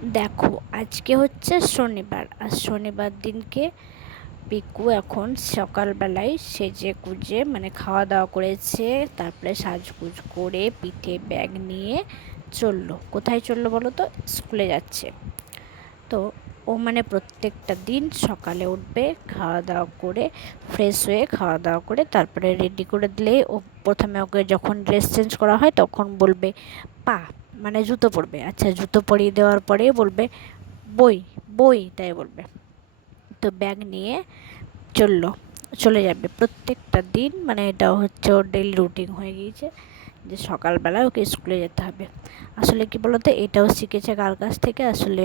দেখো, আজকে হচ্ছে শনিবার, আর শনিবার দিনকে পিকু এখন সকালবেলায় সেজে কুজে মানে খাওয়া দাওয়া করেছে, তারপরে সাজগুজ করে পিঠে ব্যাগ নিয়ে চলল। কোথায় চলল বলো তো? স্কুলে যাচ্ছে। তো ও মানে প্রত্যেকটা দিন সকালে উঠবে, খাওয়া দাওয়া করে ফ্রেশ হয়ে খাওয়া দাওয়া করে তারপরে রেডি করে দিলে ও প্রথমে ওকে যখন ড্রেস চেঞ্জ করা হয় তখন বলবে, পা মানে জুতো পরবে। আচ্ছা জুতো পরিয়ে দেওয়ার পরে বলবে, বই বই তাই বলবে। তো ব্যাগ নিয়ে চলল, চলে যাবে। প্রত্যেকটা দিন মানে এটা হচ্ছে ওর ডেলি রুটিন হয়ে গিয়েছে যে সকালবেলায় ওকে স্কুলে যেতে হবে। আসলে কি বলতো, এটাও শিখেছে কার কাছ থেকে? আসলে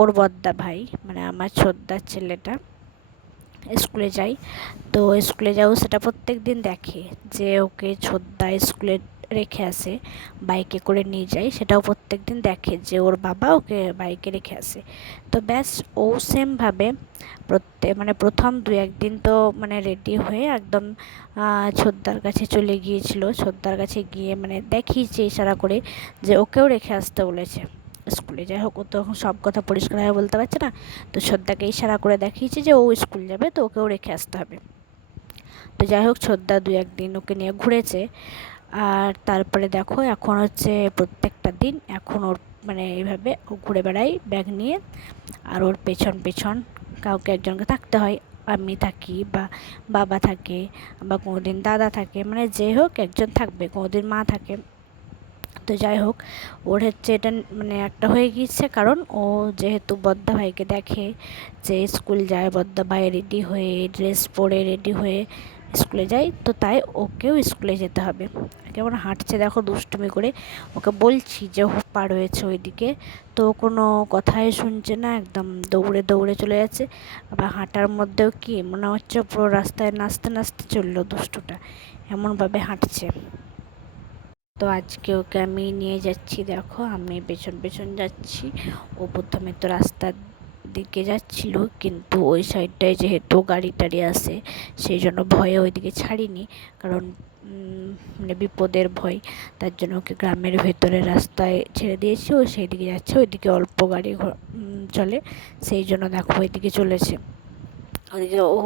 ওর বদ্দা ভাই মানে আমার ছোদ্দার ছেলেটা। স্কুলে যাই। তো স্কুলে যাও, সেটা প্রত্যেক দিন দেখে যে ওকে ছোদ্দা স্কুলে রেখে আসে, বাইকে করে নিয়ে যায় সেটাও প্রত্যেক দিন দেখে যে ওর বাবা ওকে বাইকে রেখে আসে। তো ব্যাস, ও সেমভাবে প্রত্যেক মানে প্রথম দু একদিন তো মানে রেডি হয়ে একদম ছোদ্দার কাছে চলে গিয়েছিল। ছোদ্দার কাছে গিয়ে মানে দেখিয়েছে ইশারা করে যে ওকেও রেখে আসতে বলেছে। স্কুলে। যাই হোক, ও তো এখন সব কথা পরিষ্কারভাবে বলতে পারছে না। তো শ্রদ্ধাকে ইশারা করে দেখিয়েছে যে ও স্কুল যাবে, তো ওকেও রেখে আসতে হবে। তো যাই হোক, শ্রদ্ধা দু একদিন ওকে নিয়ে ঘুরেছে। আর তারপরে দেখো, এখন হচ্ছে প্রত্যেকটা দিন এখন ওর মানে এইভাবে ও ঘুরে বেড়াই ব্যাগ নিয়ে। আর ওর পেছন পেছন কাউকে একজনকে থাকতে হয়। আমি থাকি বা বাবা থাকে বা কোনো দিন দাদা থাকে মানে যে হোক একজন থাকবে কোনো দিন মা থাকে। তো যাই হোক, ওর হচ্ছে এটা মানে একটা হয়ে গিয়েছে কারণ ও যেহেতু বদ্দা ভাইকে দেখে যে স্কুল যায়, বদ্দা ভাই রেডি হয়ে ড্রেস পরে রেডি হয়ে স্কুলে যায়, তো তাই ওকেও স্কুলে যেতে হবে। কেমন হাঁটছে দেখো দুষ্টুমি করে। ওকে বলছি যে হোপা রয়েছে ওইদিকে, তো কোনো কথাই শুনছে না, একদম দৌড়ে দৌড়ে চলে যাচ্ছে। আবার হাঁটার মধ্যেও কি, মনে হচ্ছে পুরো রাস্তায় নাচতে নাচতে চলল দুষ্টুটা, এমনভাবে হাঁটছে। তো আজকে ওকে আমি নিয়ে যাচ্ছি, দেখো, আমি পেছন পেছন যাচ্ছি। ও প্রথমে তো রাস্তার দিকে যাচ্ছিল, কিন্তু ওই সাইডটায় যেহেতু গাড়ি টাড়ি আসে সেই জন্য ভয়ে ওইদিকে ছাড়িনি। কারণ মানে বিপদের ভয়, তার জন্য ওকে গ্রামের ভেতরে রাস্তায় ছেড়ে দিয়েছি। ও সেই দিকে যাচ্ছে, ওইদিকে অল্প গাড়ি চলে, সেই জন্য দেখো ওইদিকে চলেছে। ওদিকে ও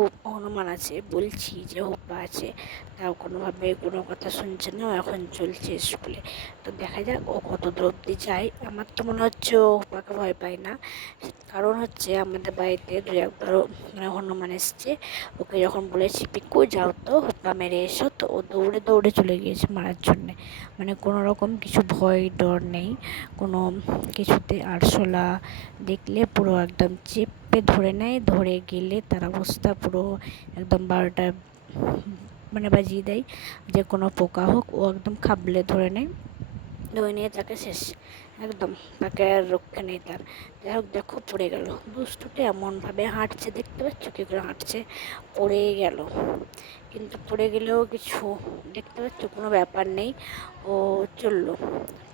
হনুমান আছে, বলছি যে হোপা আছে, তাও কোনোভাবে কোনো কথা শুনছে না, এখন চলছে স্কুলে। তো দেখা যাক ও কত দূর অব্দি যায়। আমার তো মনে হচ্ছে ও হোপাকে ভয় পায় না। কারণ হচ্ছে আমাদের বাড়িতে দু একবারও মানে হনুমান এসছে। ওকে যখন বলেছি, পিকু, যাও তো হোপা মেরে এসো। তো ও দৌড়ে দৌড়ে চলে গিয়েছে মারার জন্যে। মানে কোনো রকম কিছু ভয় ডর নেই। কোনো কিছুতে আরশোলা দেখলে পুরো একদম চেপে ধরে নেয়, ধরে গেলে তার অবস্থা পুরো একদম বারোটা মানে বাজিয়ে দেয়। যে কোনো পোকা হোক, ও একদম খাবলে ধরে নেয়। ধরে নিয়ে তাকে শেষ, একদম তাকে আর রক্ষা নেই তার। যাই হোক, দেখো পড়ে গেল। দুষ্টুটি এমনভাবে হাঁটছে, দেখতে পাচ্ছ? কী করে হাঁটছে? পড়ে গেল। কিন্তু পড়ে গেলেও কিছু, দেখতে পাচ্ছ? কোনো ব্যাপার নেই। ও চলল।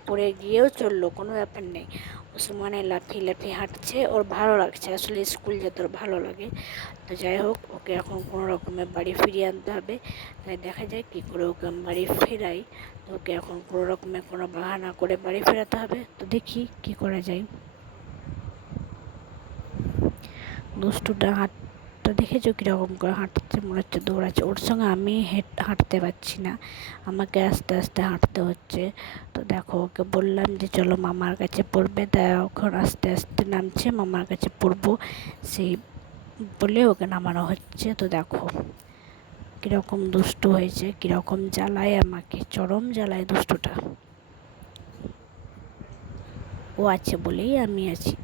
পড়ে গিয়েও চলল, কোনো ব্যাপার নেই। ও সমানে লাফি লাফি হাঁটছে, ওর ভালো লাগছে। আসলে স্কুল যেতে ওর ভালো লাগে। তো যাই হোক, ওকে এখন কোনো রকমের বাড়ি ফিরিয়ে আনতে হবে। তাই দেখা যায় কী করে ওকে আমি বাড়ি ফেরাই। তো ওকে এখন কোনো রকমের কোনো বাহানা করে বাড়ি ফেরাতে হবে। তো দেখি কি করা যায়। দুষ্টুটা হাঁট তো দেখেছ কীরকম করে হাঁটছে মনে হচ্ছে, দৌড়াচ্ছে। ওর সঙ্গে আমি হেঁট, হাঁটতে পারছি না। আমাকে আস্তে আস্তে হাঁটতে হচ্ছে। তো দেখো, ওকে বললাম যে, চলো মামার কাছে পড়বে। তা এখন আস্তে আস্তে নামছে, মামার কাছে পড়ব। সেই বলে ওকে নামানো হচ্ছে। তো দেখো, কীরকম দুষ্টু হয়েছে, কীরকম জ্বালায় আমাকে, চরম জ্বালায় দুষ্টটা। ও আছে বলেই আমি আছি।